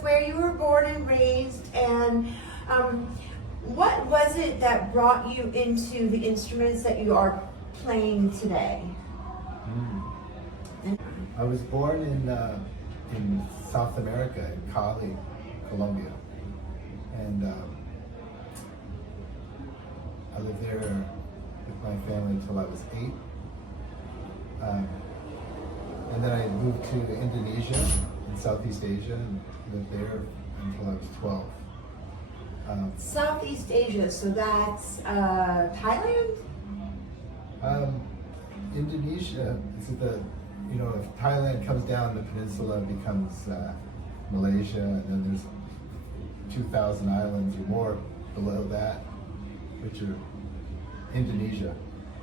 us where you were born and raised, and what was it that brought you into the instruments that you are playing today? I was born in South America, in Cali, Colombia, and I lived there with my family until I was 8. And then I moved to Indonesia in Southeast Asia and lived there until I was 12. Southeast Asia, so that's Thailand? Indonesia is if Thailand comes down, the peninsula becomes Malaysia, and then there's 2,000 islands or more below that, which are Indonesia.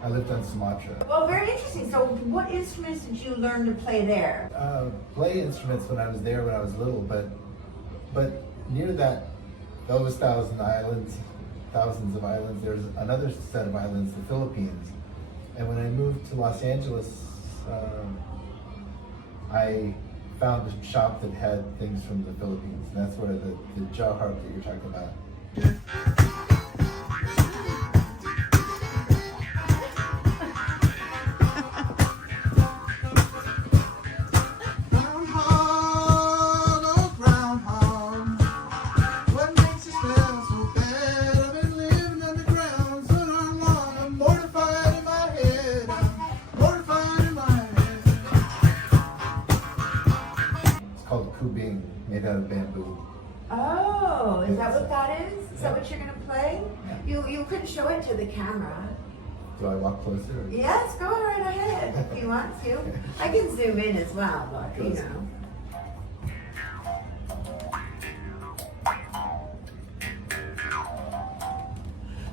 I lived on Sumatra. Well, very interesting. So what instruments did you learn to play there? Play instruments when I was there when I was little, but near those thousands of islands, there's another set of islands, the Philippines. And when I moved to Los Angeles, I found a shop that had things from the Philippines. And that's where the jaw harp that you're talking about. Made out of bamboo. Oh, is that what that is? Is that what you're going to play? Yeah. You could show it to the camera. Do I walk closer? Yes, go right ahead if you want to. I can zoom in as well, but you know.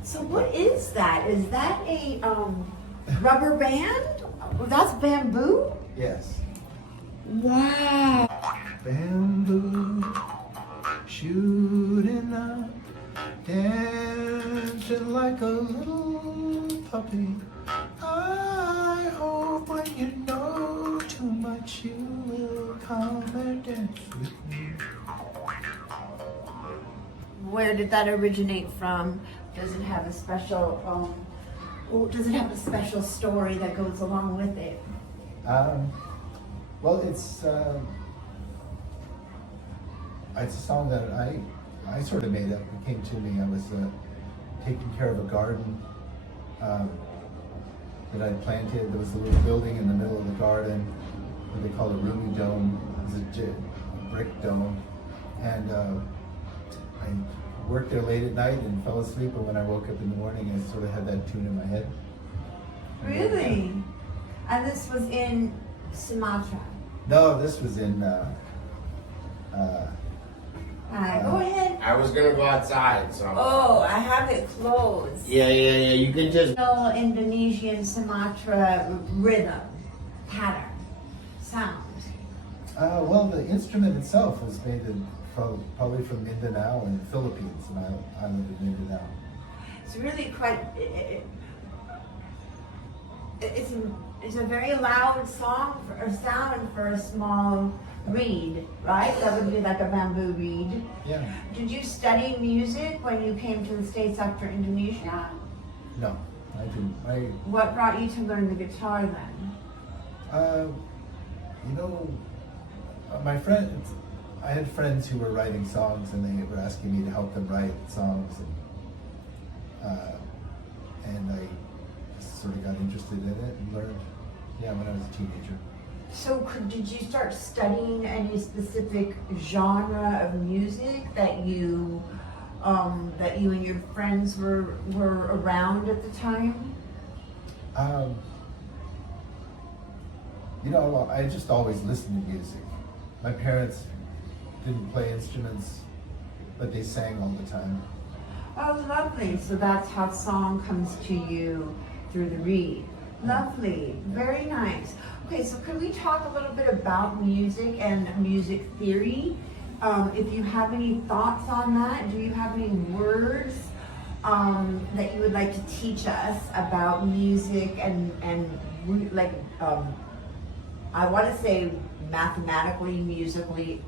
So what is that? Is that a rubber band? That's bamboo? Yes. Wow. Bamboo, shooting up, dancing like a little puppy. I hope when you know too much, you will come and dance with me. Where did that originate from? Does it have a special story that goes along with it? Well, it's a song that I sort of made up. It came to me. I was taking care of a garden that I planted. There was a little building in the middle of the garden, what they call a roomy dome. It was a brick dome. And I worked there late at night and fell asleep, but when I woke up in the morning, I sort of had that tune in my head. Really? And this was in Sumatra? No, this was in go ahead. I was gonna go outside, so. Oh, I have it closed. Yeah. You can just. Indonesian Sumatra rhythm, pattern, sound. Well, the instrument itself was made probably from Mindanao in the Philippines, an island of Mindanao. It's really quite. It's a very loud song or sound for a small reed, right? That would be like a bamboo reed. Yeah. Did you study music when you came to the States after Indonesia? No, I didn't. What brought you to learn the guitar then? My friends, I had friends who were writing songs and they were asking me to help them write songs, and I sort of got interested in it and learned, when I was a teenager. So did you start studying any specific genre of music that you and your friends were around at the time? I just always listened to music. My parents didn't play instruments, but they sang all the time. Oh, lovely. So that's how song comes to you through the reed. Lovely. Very nice. Okay, so could we talk a little bit about music and music theory? If you have any thoughts on that, do you have any words that you would like to teach us about music and I want to say mathematically, musically,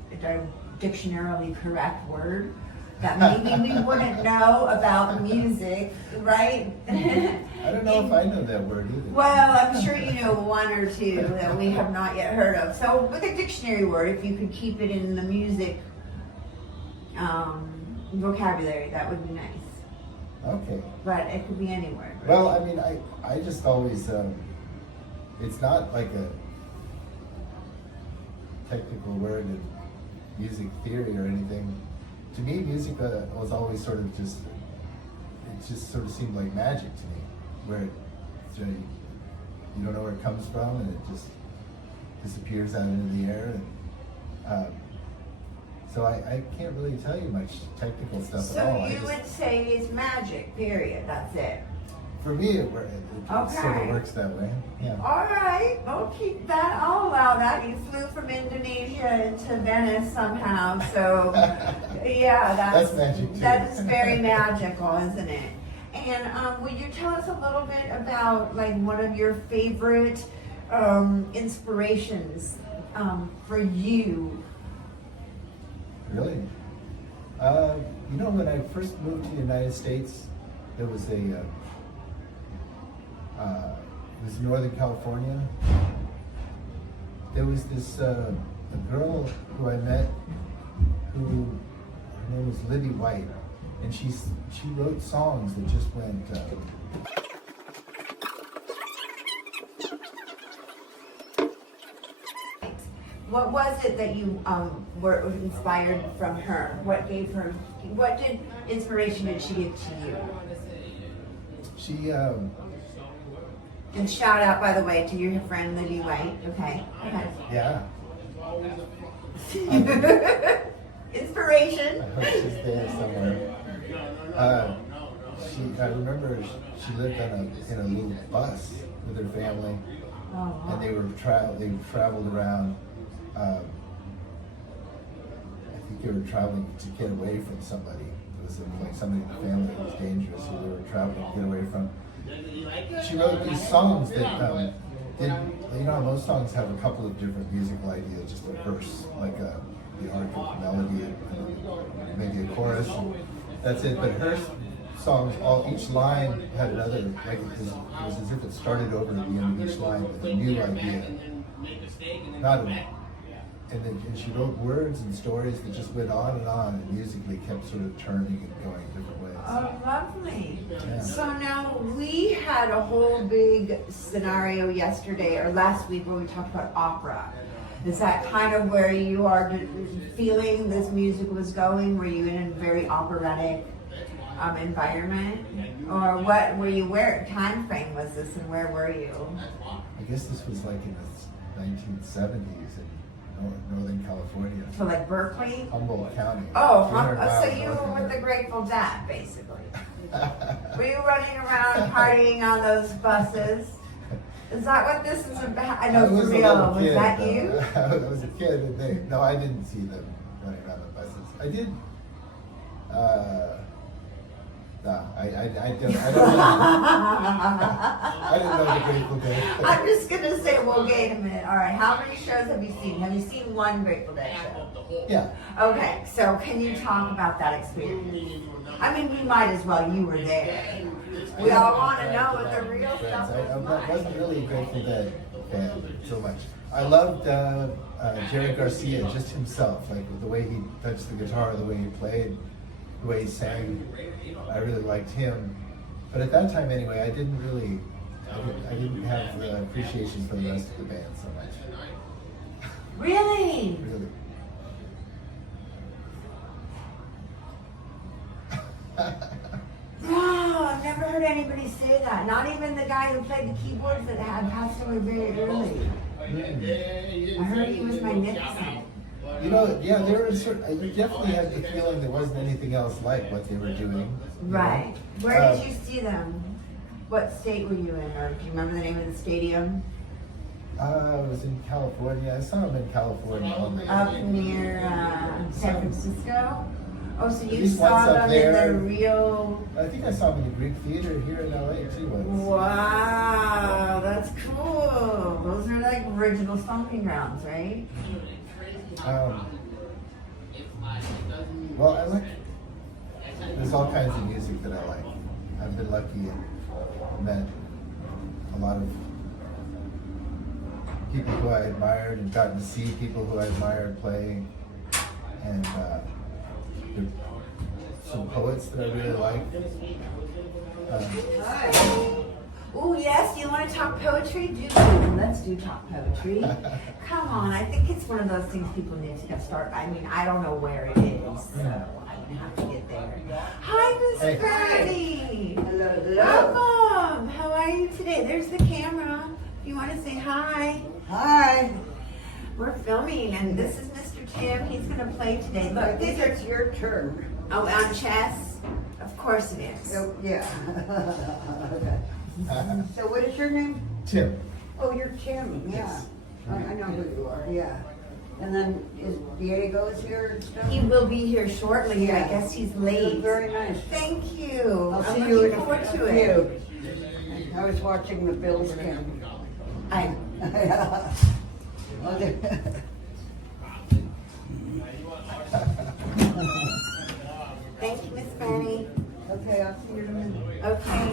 dictionarily correct word that maybe we wouldn't know about music, right? I don't know if I know that word either. Well, I'm sure you know one or two that we have not yet heard of. So with a dictionary word, if you could keep it in the music vocabulary, that would be nice. Okay. But it could be anywhere. Right? Well, I mean, I just always, it's not like a technical word in music theory or anything. To me, music was always sort of just, it just sort of seemed like magic to me, where you don't know where it comes from and it just disappears out into the air. And so I can't really tell you much technical stuff at all. So you would say it's magic, period, that's it. For me, it sort of works that way. Yeah. All right, we'll keep that. I'll allow that. You flew from Indonesia into Venice somehow, so yeah, That's magic too. That is very magical, isn't it? And will you tell us a little bit about like one of your favorite inspirations for you? Really? You know, when I first moved to the United States, there was it was Northern California. There was this a girl who I met her name was Libby White, and she wrote songs that just went. What was it that you were inspired from her? What inspiration did she give to you? She And shout out, by the way, to your friend Libby White. Okay. yeah. Inspiration. I hope she's there somewhere. I remember she lived in a little bus with her family, and they traveled around. I think they were traveling to get away from somebody. It was like somebody in the family that was dangerous, so they were traveling to get away from. She wrote these songs that you know, most songs have a couple of different musical ideas, just a verse, like the arc of melody, and maybe a chorus. And that's it. But her songs, each line had another, like it was as if it started over at the end of each line with a new idea. And she wrote words and stories that just went on, and musically kept sort of turning and going different ways. Oh, lovely. Yeah. So now we had a whole big scenario yesterday or last week where we talked about opera. Is that kind of where you are feeling this music was going? Were you in a very operatic environment? Or what were you, where time frame was this and where were you? I guess this was like in the 1970s in Northern California. So like Berkeley? Humboldt County. Oh, 300 miles so you north were of with there. the Grateful Dead, basically. Were you running around partying on those buses? Is that what this is about? I know for was a real. little Was kid, that though. you? I was a kid, and no, I didn't see them running around the buses. I did. No, I don't know. I didn't know the Grateful Dead. I'm just gonna say, well, wait a minute. All right, how many shows have you seen? Have you seen one Grateful Dead show? Yeah. Okay, so can you talk about that experience? I mean, we might as well. You were there. We all want to know what the real stuff I was wasn't really a Grateful Dead fan so much. I loved Jerry Garcia, just himself, like the way he touched the guitar, the way he played, the way he sang. I really liked him. But at that time, anyway, I didn't have the appreciation for the rest of the band so much. Really? Really. No, I've never heard anybody say that. Not even the guy who played the keyboards that had passed away very early. I heard he was magnificent. You know, yeah, there was I definitely had the feeling there wasn't anything else like what they were doing. Right. Where did you see them? What state were you in? Or do you remember the name of the stadium? I was in California. I saw him in California. Up near San Francisco? Oh, so At you least saw once up them in there. the real... I think I saw him in the Greek Theater here in LA too once. Wow, that's cool. Those are like original stomping grounds, right? Well, I like. There's all kinds of music that I like. I've been lucky and met a lot of people who I admired and gotten to see people who I admired play. And there are some poets that I really like. Oh yes, you want to talk poetry? Let's do talk poetry. Come on, I think it's one of those things people need to get started. I mean, I don't know where it is, so I have to get there. Hi, Miss Birdie. Hello. Welcome. How are you today? There's the camera. You want to say hi? Hi. We're filming, and this is Mr. Tim. He's going to play today. I Look, think these are it's your turn. on chess. Of course it is. Oh, yeah. Okay. So what is your name? Tim. Oh, you're Tim. Yeah. Yes. I know who you are. Yeah. And then is Diego's here and stuff? He will be here shortly. Yeah. I guess he's late. Very nice. Thank you. I'll see I'm you in looking a forward to it. few. I was watching the Bills game. I Yeah. thank you, Miss Fanny. Okay, I'll see you in a minute. Okay.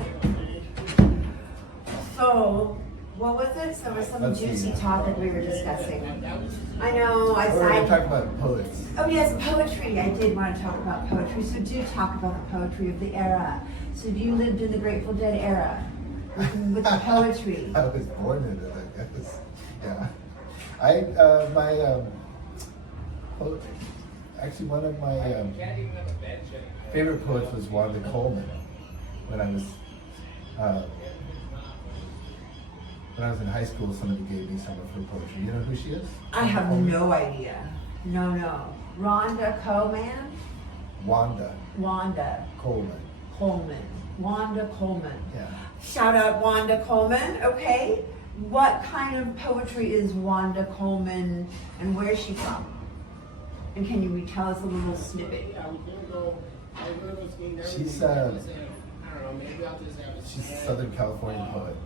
So, what was it? So, there was some Let's see. juicy topic we were discussing. I know. We're going to I talk about poets. oh yes, poetry. I did want to talk about poetry. So, do talk about the poetry of the era. So, you lived in the Grateful Dead era with the poetry. I was born in it, I guess. Yeah. Actually, one of my favorite poets was Wanda Coleman. When I was in high school, somebody gave me some of her poetry. You know who she is? I have no idea. No. Rhonda Coleman? Wanda Wanda Coleman. Coleman. Wanda Coleman. Yeah. Shout out Wanda Coleman, okay? What kind of poetry is Wanda Coleman and where is she from? And can you tell us a little snippet? She's a Southern California poet.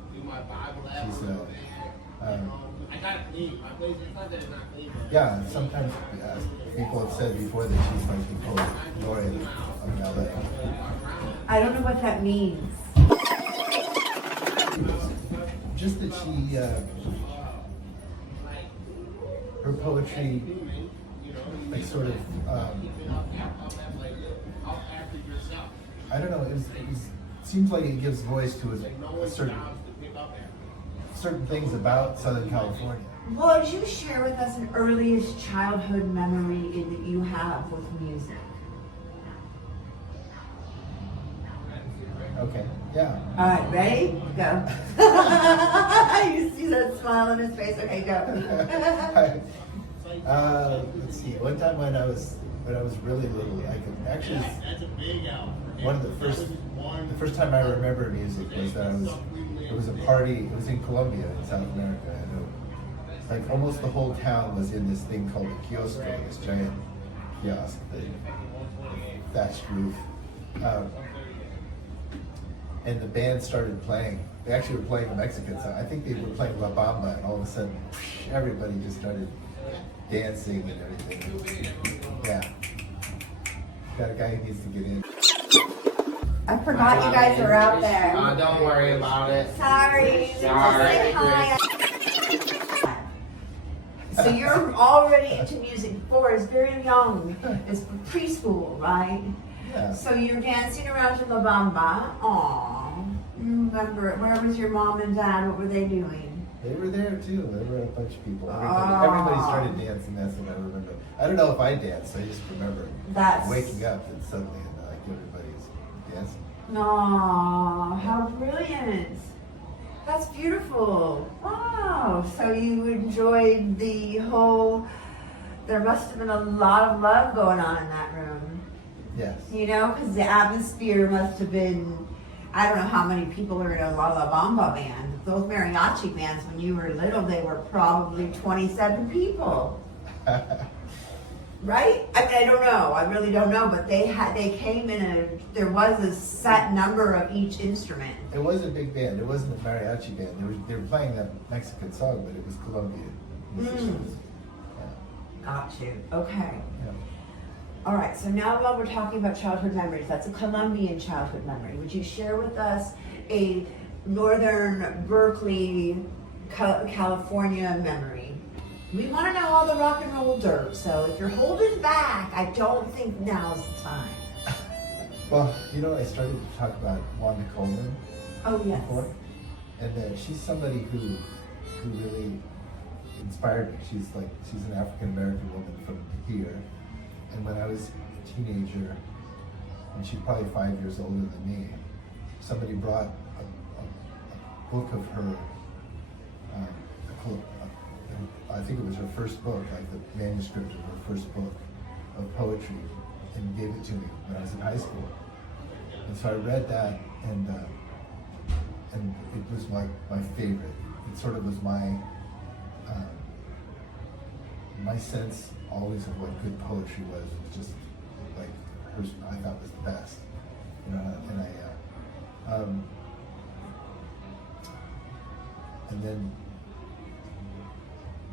Yeah, sometimes people have said before that she's like the poet laureate of LA. I don't know what that means. Just that she, her poetry, like sort of, I don't know, it seems like it gives voice to a certain things about Southern California. Would you share with us an earliest childhood memory that you have with music? Okay, yeah. All right, ready? Go. You see that smile on his face? Okay, go. Let's see. One time when I was really little, I could actually. One of the first time I remember music was that it was a party. It was in Colombia, in South America, and like almost the whole town was in this thing called a kiosco, this giant kiosk, the thatched roof. And the band started playing. They actually were playing a Mexican song. I think they were playing La Bamba, and all of a sudden, everybody just started dancing and everything. Yeah. Got a guy who needs to get in. I forgot you guys were out there. Don't worry about it. Sorry. Just Sorry. say hi. So you're already into music before it's very young. It's preschool, right? Yeah. So you're dancing around to La Bamba. Aww. Remember, where was your mom and dad? What were they doing? They were there too. There were a bunch of people. Oh. Everybody started dancing. That's what I remember. I don't know if I danced. I just remember That's waking up and suddenly like everybody's dancing. Aw, how brilliant. That's beautiful. Wow. So you enjoyed the whole, there must have been a lot of love going on in that room. Yes. You know, because the atmosphere must have been, I don't know how many people are in a La Bamba band. Those mariachi bands, when you were little, they were probably 27 people. Right? I mean, I don't know. I really don't know. But they came in there was a set number of each instrument. It was a big band. It wasn't a mariachi band. They were playing that Mexican song, but it was Colombian musicians. Yeah. Got you. Okay. Yeah. All right, so now while we're talking about childhood memories, that's a Colombian childhood memory. Would you share with us a Northern Berkeley, California memory? We want to know all the rock and roll dirt, so if you're holding back, I don't think now's the time. Well, you know, I started to talk about Wanda Coleman Oh, yes. before, and she's somebody who really inspired me. She's an African American woman from here, and when I was a teenager, and she's probably 5 years older than me, somebody brought a book of her. I think it was her first book, like the manuscript of her first book of poetry, and gave it to me when I was in high school. And so I read that, and it was my favorite. It sort of was my sense always of what good poetry was. It was just like hers, I thought was the best, you know. And then,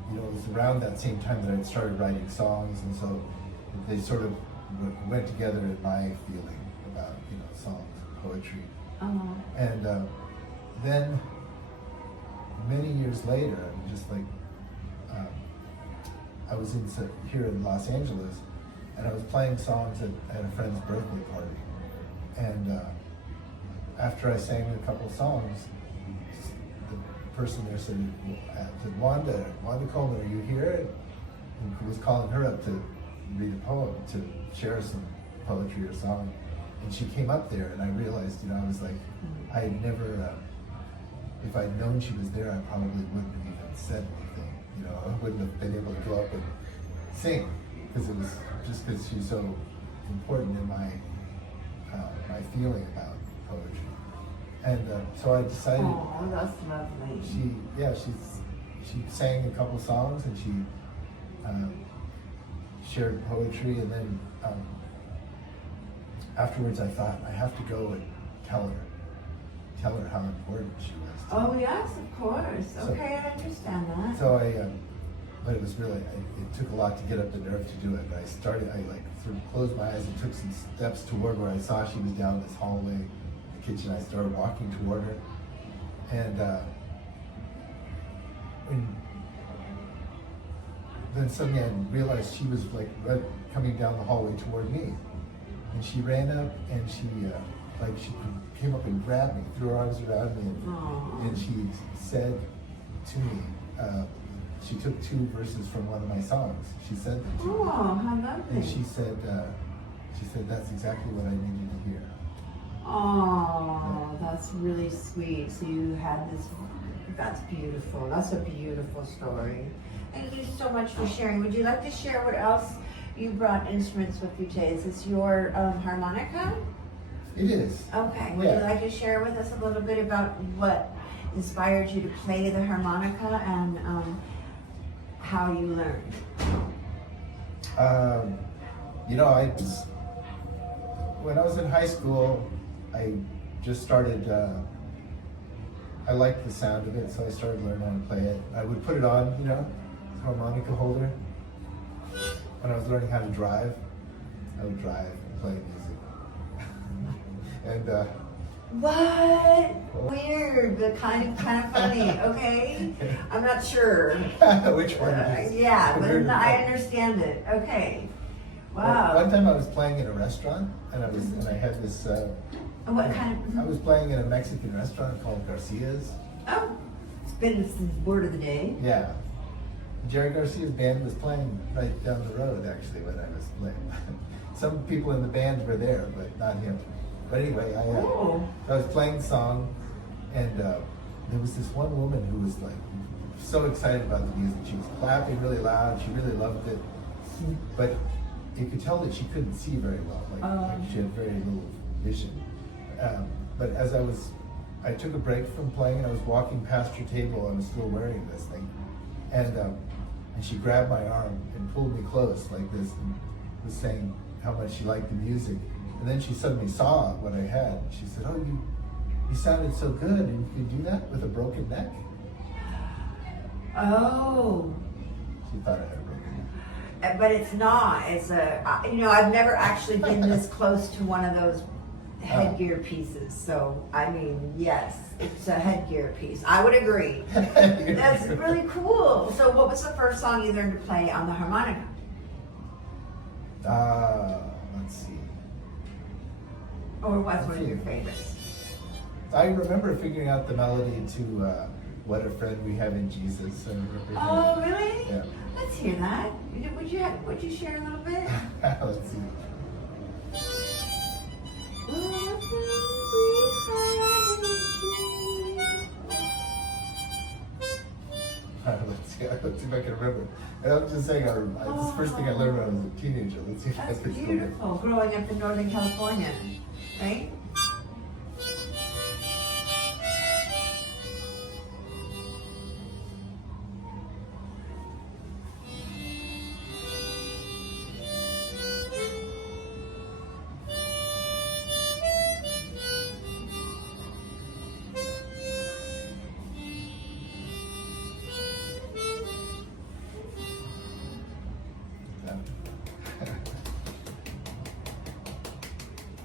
you know, it was around that same time that I'd started writing songs, and so they sort of went together in my feeling about, you know, songs and poetry. And then many years later, I'm just like, I was here in Los Angeles, and I was playing songs at a friend's birthday party. And after I sang a couple songs, the person there said, Wanda Coleman, are you here? And was calling her up to read a poem, to share some poetry or song. And she came up there, and I realized, you know, I was like, I had never, if I'd known she was there, I probably wouldn't have even said anything. You know, I wouldn't have been able to go up and sing, because it was just because she's so important in my feeling about poetry. And so I decided. Oh, that's lovely. She sang a couple songs, and she shared poetry, and then afterwards I thought, I have to go and tell her how important she was to me. Oh yes, of course. Okay, I understand that. So but it was really, it took a lot to get up the nerve to do it. But I sort of closed my eyes and took some steps toward where I saw she was down this hallway in the kitchen. I started walking toward her, and then suddenly I realized she was coming down the hallway toward me. And she ran up, and she came up and grabbed me, threw her arms around me, and she said to me, she took 2 verses from one of my songs. She said them to me. Oh, how lovely. And she said, that's exactly what I needed to hear. Oh, that's really sweet. So you had this, that's beautiful. That's a beautiful story. Thank you so much for sharing. Would you like to share what else you brought instruments with you today? Is this your harmonica? It is. Okay. Would you like to share with us a little bit about what inspired you to play the harmonica and how you learned? You know, when I was in high school, I just started, I liked the sound of it, so I started learning how to play it. I would put it on, you know, harmonica holder. When I was learning how to drive, I would drive and play music. And what? Weird, but kind of funny. Okay, I'm not sure. Which one it is? Yeah, but I understand it. Okay. Wow. Well, one time I was playing in a restaurant, and I had this. What kind of? I was playing in a Mexican restaurant called Garcia's. Oh, it's been the word of the day. Yeah. Jerry Garcia's band was playing right down the road, actually, when I was playing. Some people in the band were there, but not him. But anyway, I was playing the song, and there was this one woman who was so excited about the music. She was clapping really loud. She really loved it. But you could tell that she couldn't see very well. Like she had very little vision. But as I took a break from playing, and I was walking past her table. I was still wearing this thing, and she grabbed my arm and pulled me close like this, and was saying how much she liked the music. And then she suddenly saw what I had. She said, "Oh, you sounded so good, and you could do that with a broken neck." Oh. She thought I had a broken neck. but it's not. It's I've never actually been this close to one of those headgear pieces. So, I mean, yes, it's a headgear piece. I would agree. That's really cool. So, what was the first song you learned to play on the harmonica? Let's see. Or what's one of your favorites? I remember figuring out the melody to "What a Friend We Have in Jesus." I remember Oh, really? Yeah. Let's hear that. Would you share a little bit? Let's see. Let's see if I can remember. And I'm just saying, it's the first thing I learned when I was a teenager. Let's see if I That's can still beautiful. Growing up in Northern California, right?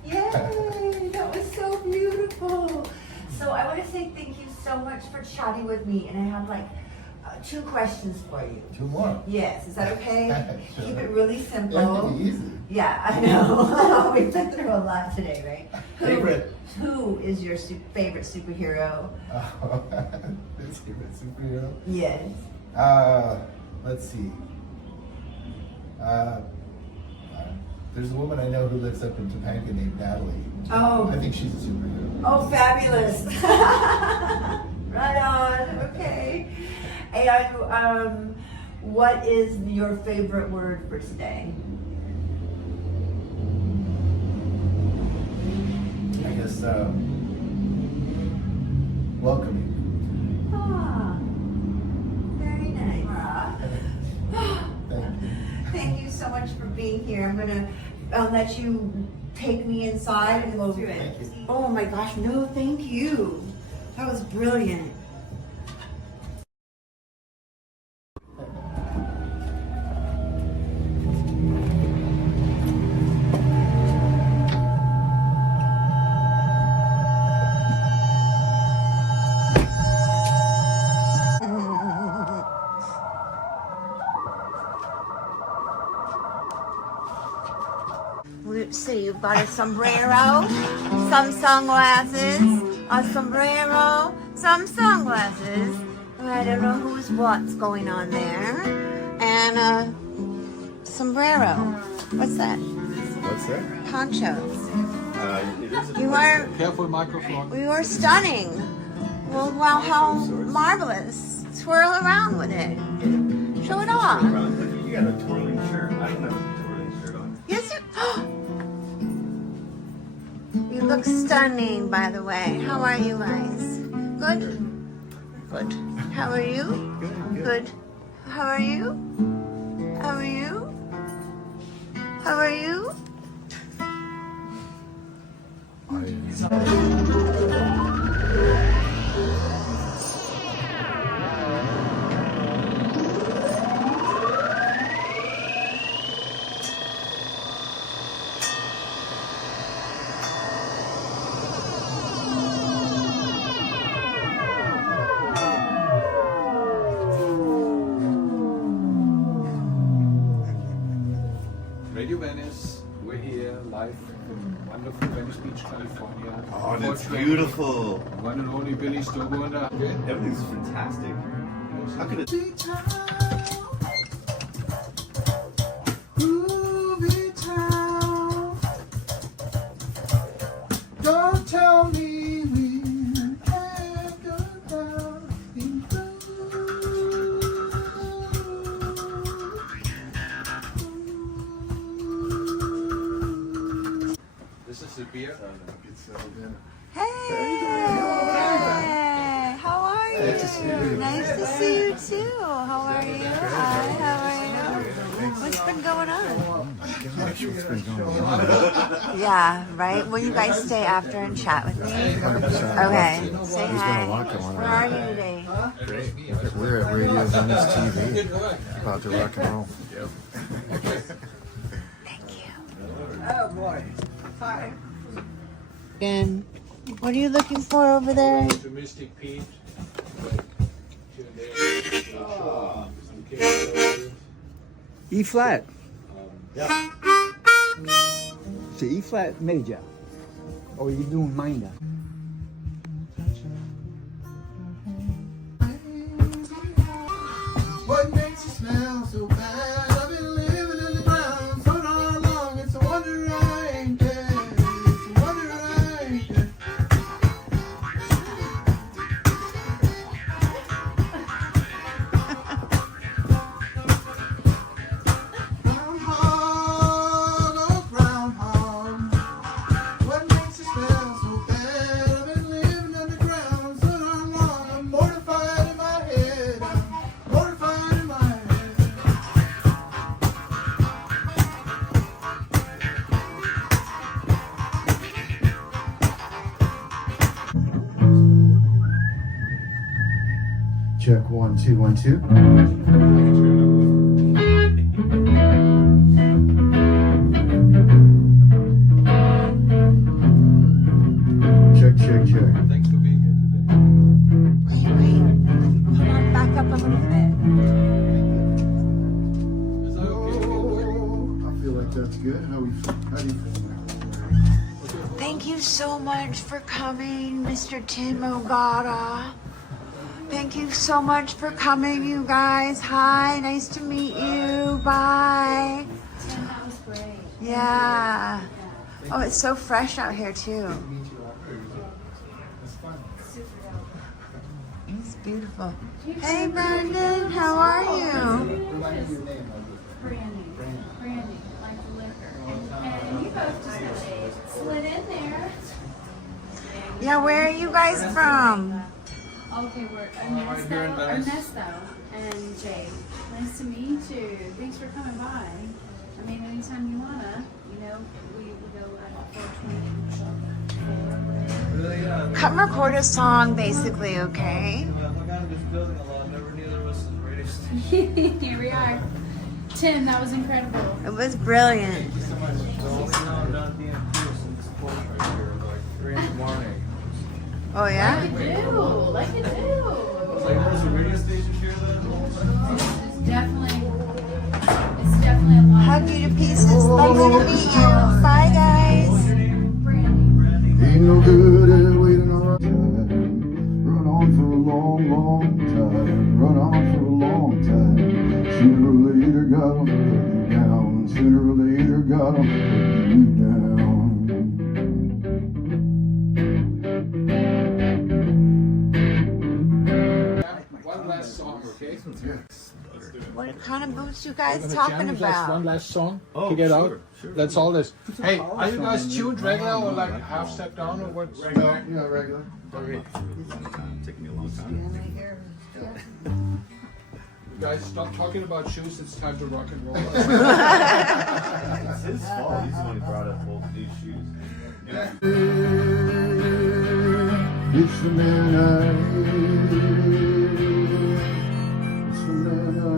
Yay! That was so beautiful. So I want to say thank you so much for chatting with me, and I have like 2 questions for you. 2 more. Yes, is that okay? Sure. Keep it really Yeah, simple. it'd be easy. Yeah, I know. We've been through a lot today, right? Favorite. Who is your favorite superhero? This favorite superhero. Yes. Let's see. There's a woman I know who lives up in Topanga named Natalie. Oh. I think she's a superhero. Oh, fabulous. Right on. Okay. And what is your favorite word for today? I guess welcoming. Ah, very nice. Thank you. Thank you so much for being here. I'm gonna let you take me inside and we'll do it. Thank you. Oh my gosh, no, thank you. That was brilliant. Let's see, you've got a sombrero, some sunglasses, a sombrero, some sunglasses. I don't know what's going on there. And a sombrero. What's that? What's that? Poncho. It is You are, careful microphone. you are stunning. Well, wow, how marvelous. Swirl around with it. Show it off. You got a twirling shirt. I don't have a twirling shirt on. Yes, you look stunning, by the way. How are you guys? Good? Good. How are you? Good. How are you? How are you? How are you? Radio Venice. We're here live from wonderful Venice Beach, California. Oh, that's Portrait, beautiful. One and only Billy Stobo and I. Everything's fantastic. How could it? Don't tell me we can't go down in This is the beer. Hey! How are you? Nice to see you too. How are you? Hi, how are you? What's been going on? That's what's been going on. Yeah, right? Will you guys stay after and chat with me? 100%. Okay. Say There's been hi. a lot going on. Where are you today? We're at Radio Venice TV. About to rock and roll. Thank you. Oh boy. Hi. And what are you looking for over there? To Mystic Pete. E flat. Yeah. It's E flat major. Or you doing minor? What makes you smell so bad? I've been living in the ground so darn long. It's a wonder I ain't dead. It's a wonder I ain't dead. Groundhog, oh groundhog. What makes you smell so bad? I've been living underground so darn long. I'm mortified in my head. I'm mortified in my head. Check 1 2 1 2. Check, check, check. Thanks for being here today. Wait. Come on, back up a little bit. Is that okay? I feel like that's good. How do you feel? Thank you so much for coming, Mr. Tim Ogata. Thank you so much for coming, you guys. Hi, nice to meet you. Bye. Tim, that was great. Yeah. Oh, it's so fresh out here, too. It's beautiful. Hey, Brandon, how are you? Brandy, like the liquor. And you both just slid in there. Yeah, where are you guys from? Okay, we're Ernesto and Jay. Nice to meet you. Thanks for coming by. I mean, anytime you wanna, we go at 4:20. Come record a song, basically, okay? Here we are. Tim, that was incredible. It was brilliant. Oh, yeah? Like you do. It's definitely a lot. Hug you to pieces. Lovely to meet you. Bye, guys. Brandy. Ain't no good at waiting around time. Run on for a long, long time. Run on for a long time. Sooner or later, gotta put you down. Sooner or later, gotta put you down. One last song, okay? What kind of boots you guys talking One about? last song to get out. That's all this. Hey, are you guys tuned regular or like half step down or what? Regular? Yeah, regular. Taking me a long time. Guys, stop talking about shoes. It's time to rock and roll. It's his fault. He's the one who brought up both of these shoes. It's the man I am. It's the man I am.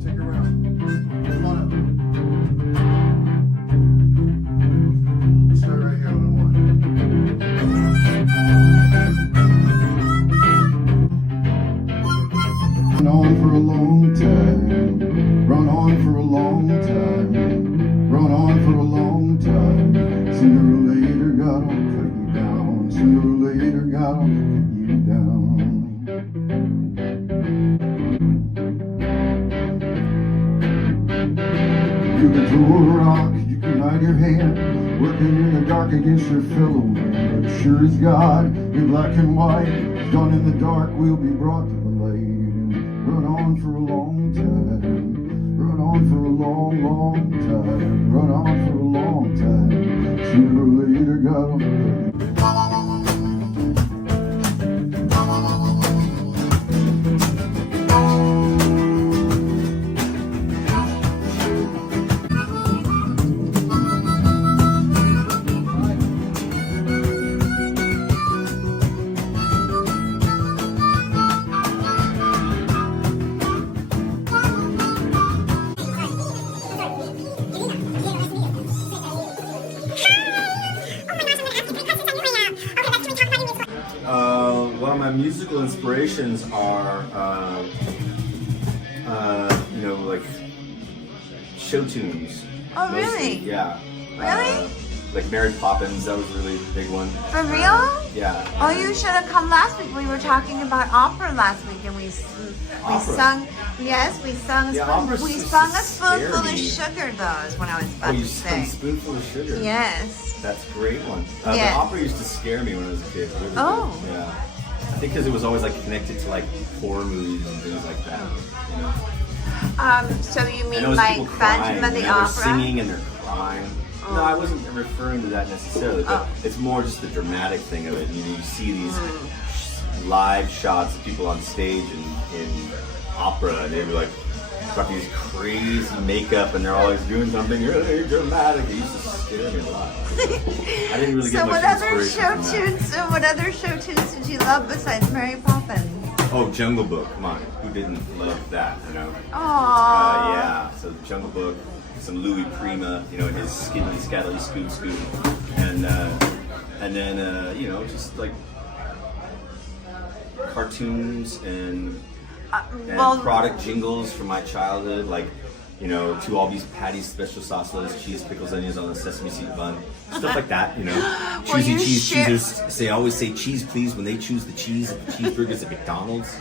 Take a round. Come on up. Start right here on the one. Run on for a long time. Run on for a long time. Run on for a long time. Sooner or later, God will cut you down. Sooner or later, God will cut you down. You can throw a rock, you can hide your hand, working in the dark against your fellow man. But sure as God, in black and white, done in the dark, will be brought to the light. And run on for a long time. Run on for a long, long time. Run on for a long time. Sooner or later, God will cut you down. musical inspirations are, like show tunes. Oh, mostly, really? Yeah. Really? Like Mary Poppins, that was a really big one. For real? Yeah. Oh, you should have come last week. We were talking about opera last week, and we Opera? sung. Yes, we sung. Yeah, opera's We just sung a scary. spoonful of sugar, though. Is what I was Oh, about you to sung say. Spoonful of Sugar? Yes. That's a great one. Yeah. The opera used to scare me when I was a kid. Really Oh. did. Yeah. I think because it was always like connected to like horror movies and things like that. You know? So you And it mean was like people crying, Phantom of the they're Opera? singing and they're crying. No, I wasn't referring to that necessarily, but Oh. it's more just the dramatic thing of it. You know, you see these live shots of people on stage in opera, and they'd be like, got these crazy makeup, and they're always doing something really dramatic. It used to scare me a lot. I didn't really get So much what other inspiration show from that. tunes? So what other show tunes did you love besides Mary Poppins? Oh, Jungle Book. Come on, who didn't love that? You know. Aww. Yeah. So Jungle Book, some Louis Prima, you know, in his skiddly scattily scoot, and then you know, just like cartoons and well, product jingles from my childhood, like, you know, to all these Patty's special sauce, lettuce, cheese, pickles, onions on a sesame seed bun, stuff like that, you know. Well, Choosy you cheese share- choosers always say cheese please when they choose the cheese at the cheeseburgers at McDonald's.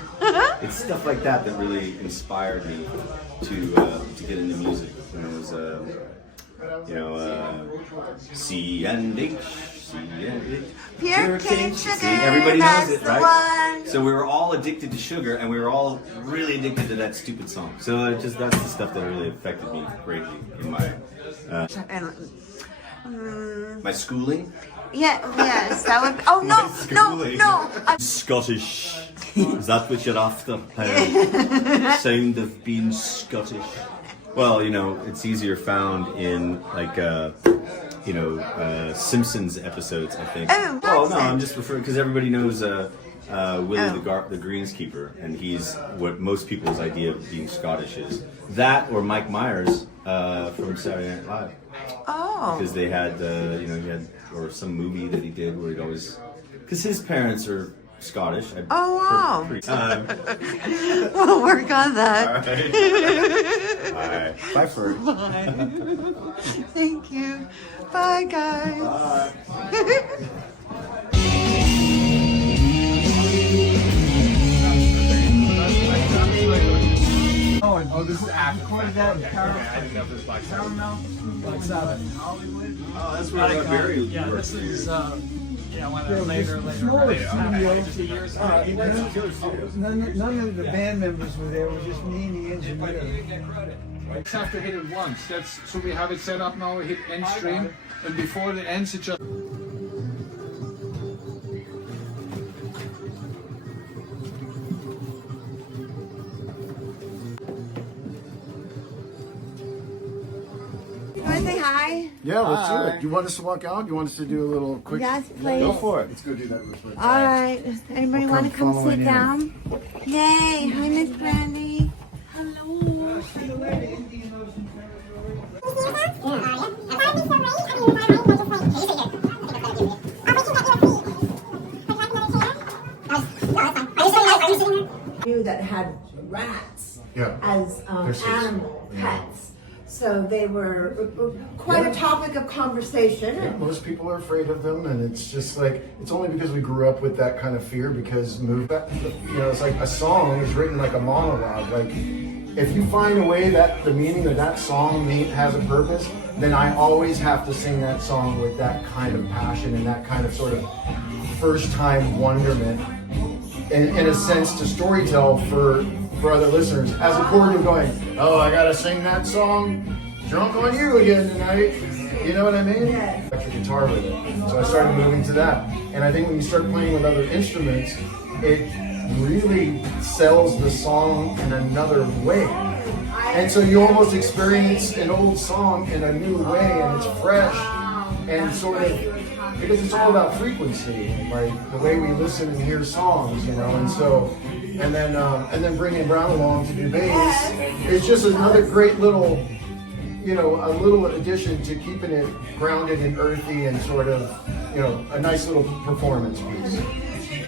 It's stuff like that that really inspired me to get into music. When it was C and H. Pure cane sugar, See, everybody that's knows it, the right? one. So we were all addicted to sugar, and we were all really addicted to that stupid song. So that's the stuff that really affected me greatly in my schooling. Yes, that would. Oh no, My schooling. no. Scottish. Is that what you're after? Sound of being Scottish. Well, you know, it's easier found in like Simpsons episodes, I think. Oh, no, nonsense. I'm just referring because everybody knows Willie the Greenskeeper, and he's what most people's idea of being Scottish is. That or Mike Myers from Saturday Night Live, Oh. because they had he had or some movie that he did where he'd always because his parents are Scottish. Oh, wow. Time. We'll work on that. Bye. Bye, Fur. Bye. Thank you. Bye, guys. Oh, this is recorded that in Paramount. What's that? Oh, that's where Barry Yeah, works. this is one of the later years. None of the band members were there. It was just me and the engineer. We just have to hit it once. So we have it set up now. We hit end stream, and before it ends, it just. You want to say hi? Yeah, let's do it. You want us to walk out? You want us to do a little quick? Yes, please. Go for it. Let's go do that real quick. All right. Anybody We'll want to come follow sit in. down? Yay. Hi, Miss Brandy. That had rats Yeah. as Fishes. animal Yeah. pets. So they were quite a topic of conversation. Yeah, most people are afraid of them, and it's just like it's only because we grew up with that kind of fear. Because it's like a song is written like a monologue. Like if you find a way that the meaning of that song has a purpose, then I always have to sing that song with that kind of passion and that kind of sort of first time wonderment, in a sense, to storytell for other listeners, as opposed to going, oh, I gotta sing that song, drunk on you again tonight. You know what I mean? Electric guitar with it. So I started moving to that. And I think when you start playing with other instruments, it really sells the song in another way. And so you almost experience an old song in a new way, and it's fresh and sort of, because it's all about frequency, like the way we listen and hear songs, and so, and then bringing Brown along to do bass is just another great little, a little addition to keeping it grounded and earthy and sort of, a nice little performance piece.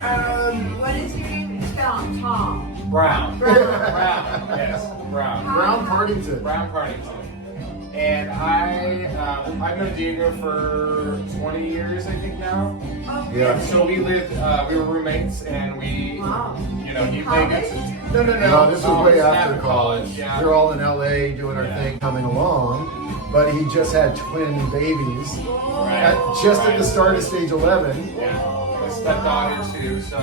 What is your name? Spell Tom. Brown. Brown. Brown. Yes, Brown. Brown Partington. Brown Partington. And I've known Diego for 20 years, I think now. Oh, Yeah. So we lived, we were roommates, and we, Wow. you know, he In played college? it. No, this was way after college. Yeah. We're all in LA doing our thing, coming along. But he just had twin babies just at the start of stage 11. Yeah. His stepdaughter too. So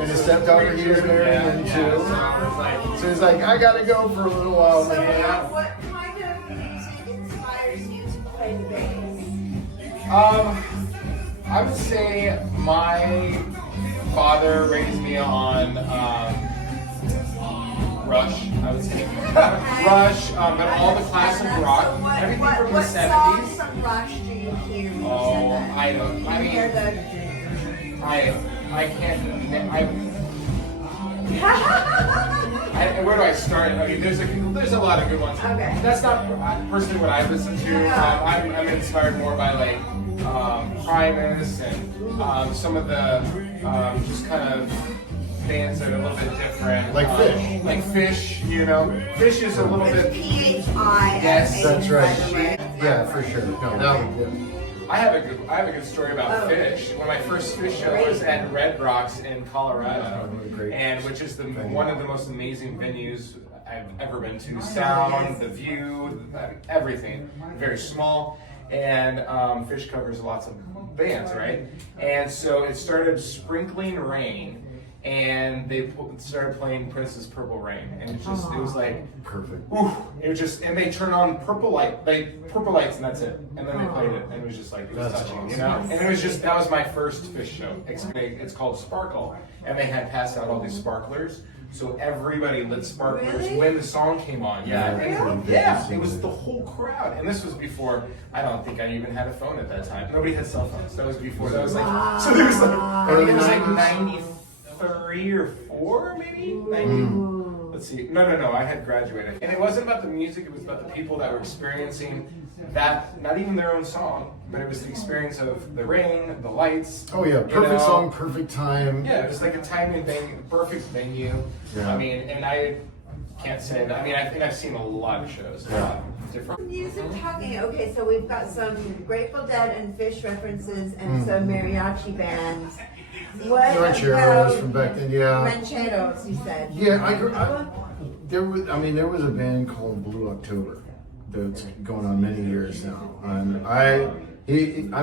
And his stepdaughter he was married into. So it was like, So he's like, I gotta go for a little while. So man. what kind of music inspires you to play the bass? I would say my father raised me on Rush. I would say Rush, but all the classic rock, everything from the What songs 70s. from Rush do you hear when you Oh, said that? I don't. I You hear mean, I can't. Where do I start? I mean, there's a lot of good ones. Okay. That's not personally what I listen to. I'm inspired more by like Primus and some of the just kind of bands that are a little bit different. Like Fish. Like Fish, you know. Fish is a little It's bit. PHI. Yes, That's right. Yeah, for sure. No, that was good. I have a good story about Fish. One of my first Fish shows was at Red Rocks in Colorado, and which is one of the most amazing venues I've ever been to. Sound, the view, everything. Very small, and Fish covers lots of bands, right? And so it started sprinkling rain. And they started playing Prince's Purple Rain, and it was like Perfect. oof, it was just, and they turned on purple lights, and that's it. And then they played it, and it was just like, it was That's touching, awesome. you know? And it was just, that was my first Fish show. It's called Sparkle, and they had passed out all these sparklers, so everybody lit sparklers Really? when the song came on. Yeah, Really? yeah, it was the whole crowd, and this was before, I don't think I even had a phone at that time. Nobody had cell phones, that was before, that was like, so there was like, I think it was like 93 or 4 maybe? 90. Let's see. No, I had graduated. And it wasn't about the music, it was about the people that were experiencing that, not even their own song, but it was the experience of the rain, the lights. Oh yeah, perfect song, perfect time. Yeah, it was like a timing thing, perfect venue. Yeah. I mean, and I can't say that. I mean, I think I've seen a lot of shows. Yeah. Different. Music talking. Okay, so we've got some Grateful Dead and Fish references and some mariachi bands. What Rancheros from back then, yeah. Rancheros, you said. Yeah, there was a band called Blue October that's going on many years now. And I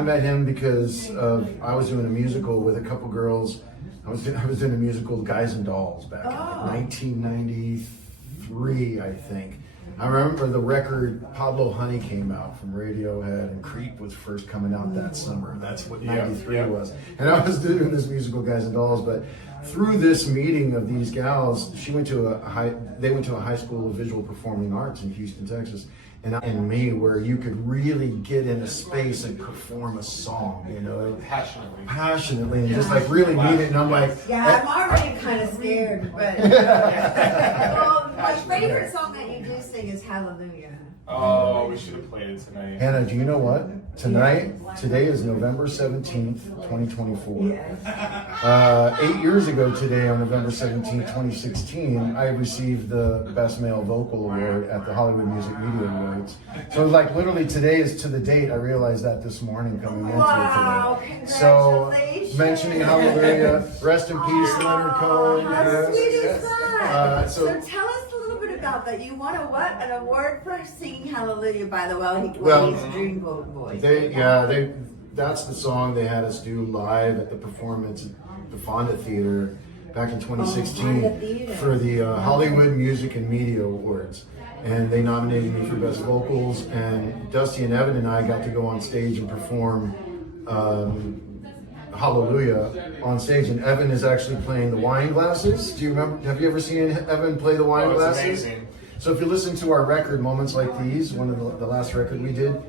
met him because I was doing a musical with a couple girls. I was doing a musical Guys and Dolls back in 1993, I think. I remember the record Pablo Honey came out from Radiohead, and Creep was first coming out that summer. That's what 93 was. And I was doing this musical Guys and Dolls, but through this meeting of these gals, they went to a high school of visual performing arts in Houston, Texas. And me, where you could really get in a space and perform a song, you know, passionately, and just like really mean it. And I'm like, yeah, I'm already kind of scared, but well, my favorite song that you do sing is Hallelujah. Oh, we should have played it tonight. Hannah, do you know what? Today is November 17th, 2024. Yes. 8 years ago today, on November 17th, 2016, I received the Best Male Vocal Award at the Hollywood Music Media Awards. So like literally today is to the date. I realized that this morning coming into Wow, it today. So mentioning Hallelujah, rest in peace, Leonard Cohen. How sweet is that? So Tell us a little bit about that. You won an award for singing Hallelujah by the Well, he's Dream Voice. That's the song they had us do live at the performance at the Fonda Theater back in 2016 for the Hollywood Music and Media Awards. And they nominated me for Best Vocals, and Dusty and Evan and I got to go on stage and perform Hallelujah on stage. And Evan is actually playing the wine glasses. Do you remember? Have you ever seen Evan play the wine glasses? Amazing. So if you listen to our record, Moments Like These, one of the last record we did,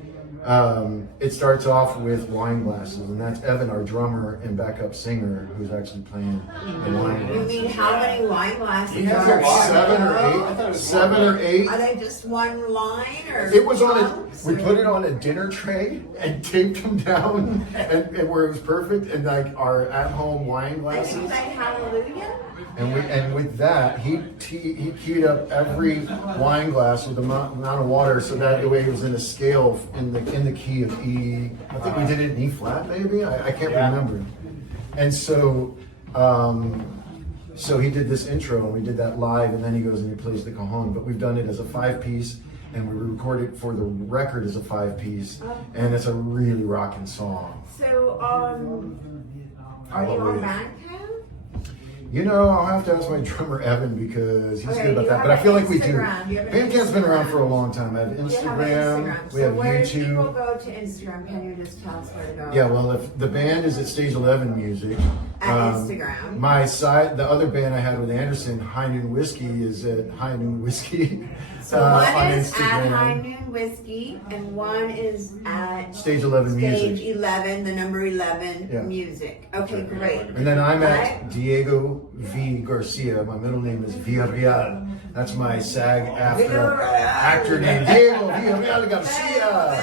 It starts off with wine glasses, and that's Evan, our drummer and backup singer, who's actually playing the wine You glasses. mean how many wine glasses He has are a lot. Seven or I thought it eight. was Seven more. or eight. Are they just one line or? It was on a. clumps, We or- put it on a dinner tray and taped them down, and where it was perfect, and like our at-home wine And glasses. you say hallelujah? And with that, he keyed up every wine glass with the amount of water, so that way it was in a scale in the key of E. I think we did it in E flat, maybe. I can't remember. And so, so he did this intro, and we did that live, and then he goes and he plays the cajon. But we've done it as a 5-piece, and we recorded for the record as a 5-piece, and it's a really rocking song. So, are you on Bandcamp? You know, I'll have to ask my drummer Evan because he's Okay, good about you that. have But I feel an like we do. Instagram. You have an Bandcamp's been around Instagram. for a long time. I have You have an Instagram. Instagram. We So have where if people YouTube. go to Instagram, can you just tell us where to go? Yeah, well, if the band is at Stage 11 Music. At Instagram. My side, the other band I had with Anderson, High Noon Whiskey, is at High Noon Whiskey. So one on is Instagram. at High Noon Whiskey, and one is at Stage 11 Stage Music. 11, the number 11 Yeah. music. Okay, great. And then I'm Right? at Diego V. Garcia. My middle name is Villarreal. That's my SAG AFTRA actor name. Diego Villarreal Garcia.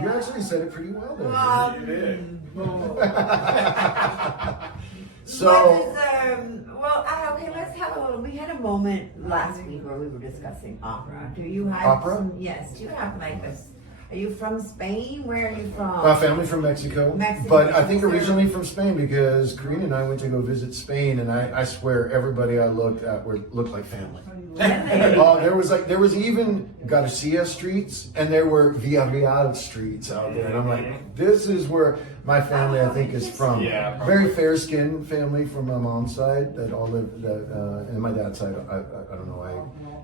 You actually said it pretty well there. You did. So, Okay, let's have a little. We had a moment last week where we were discussing opera. Do you have Opera? Yes. Do you have like this? Are you from Spain? Where are you from? family from Mexico, Mexico. but I think originally from Spain because Karina and I went to go visit Spain, and I swear everybody I looked at looked like family. There was even Garcia streets, and there were Villarreal streets out there, and I'm like, this is where my family I think is from. Yeah. Very fair skinned family from my mom's side that all live and my dad's side. I don't know. I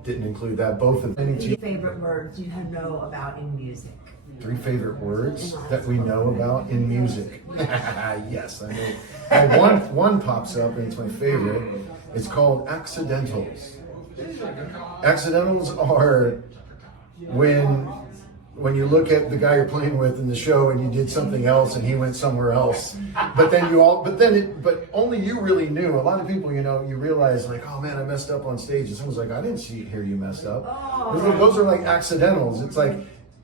didn't include that. Both of them. Three favorite words you know about in music. 3 favorite words that we know about in music. Yes, I know. And one pops up, and it's my favorite. It's called accidentals. Accidentals are when you look at the guy you're playing with in the show and you did something else and he went somewhere else, but only you really knew. A lot of people, you realize like, oh man, I messed up on stage, and someone's like, I didn't hear you messed up. Those are like accidentals. It's like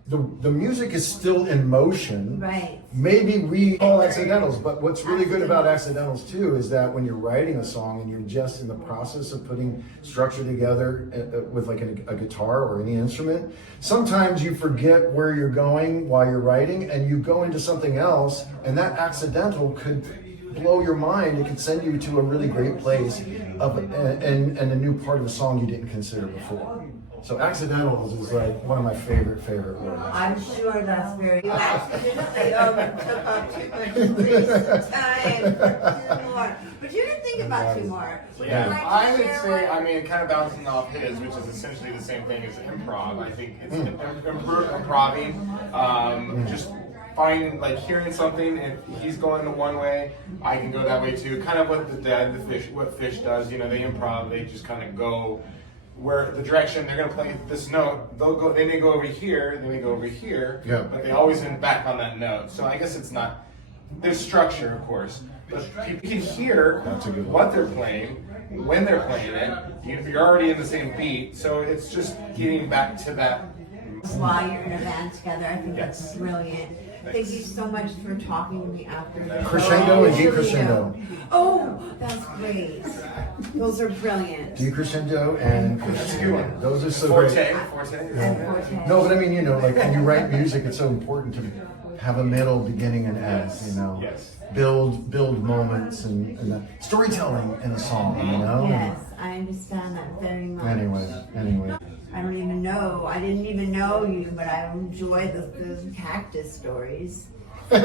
the music is still in motion. Right. Maybe we call accidentals, but what's really good about accidentals too is that when you're writing a song and you're just in the process of putting structure together with like a guitar or any instrument, sometimes you forget where you're going while you're writing and you go into something else, and that accidental could blow your mind. It could send you to a really great place and a new part of a song you didn't consider before. So accidentals is like one of my favorite words. I'm sure that's very. You accidentally took up too much time for 2 more. But you didn't think about 2 more. Would you like to I would share say, one? I mean, kind of bouncing off his, which is essentially the same thing as improv. I think it's improving, just finding, like, hearing something. If he's going the one way, I can go that way too. Kind of what what Fish does. They improv. They just kind of go where the direction they're gonna play this note. They may go over here. They may go over here. Yeah. But they always end back on that note. So I guess it's not. There's structure, of course, but people can hear what they're playing when they're playing it. You're already in the same beat, so it's just getting back to that. While you're in a band together, I think that's brilliant. Thank you so much for talking to me after the show. Crescendo and decrescendo. Oh, that's great. Those are brilliant. Decrescendo and crescendo. Those are so Forte. great. And forte. No, but I mean, like when you write music, it's so important to have a middle, beginning, and end. Yes. Build moments and storytelling in a song. Yes, I understand that very much. Anyway. I don't even know. I didn't even know you, but I enjoy the cactus stories. That's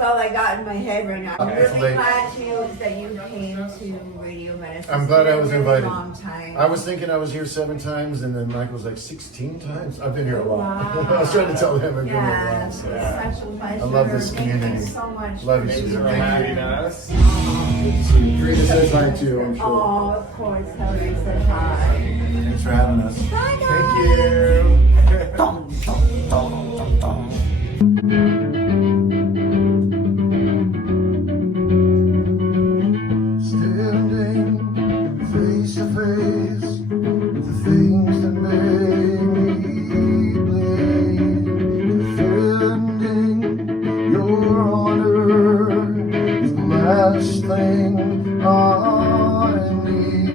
all I got in my head right now. I'm really glad that you came to Radio Medicine. I'm glad I was invited. Long time. I was thinking I was here 7 times, and then Mike was like 16 times. I've been here a lot. Wow. I was trying to tell him I've been here a Yes, lot. it's such a pleasure. I love this Thank community. you so much. Love you, Thanks Susan. for Thank having you. us. Good to see you. Karina says hi too, I'm sure. Oh, of course. Hillary said hi. Thanks for having us. Bye, guys. Thank you. everything I need.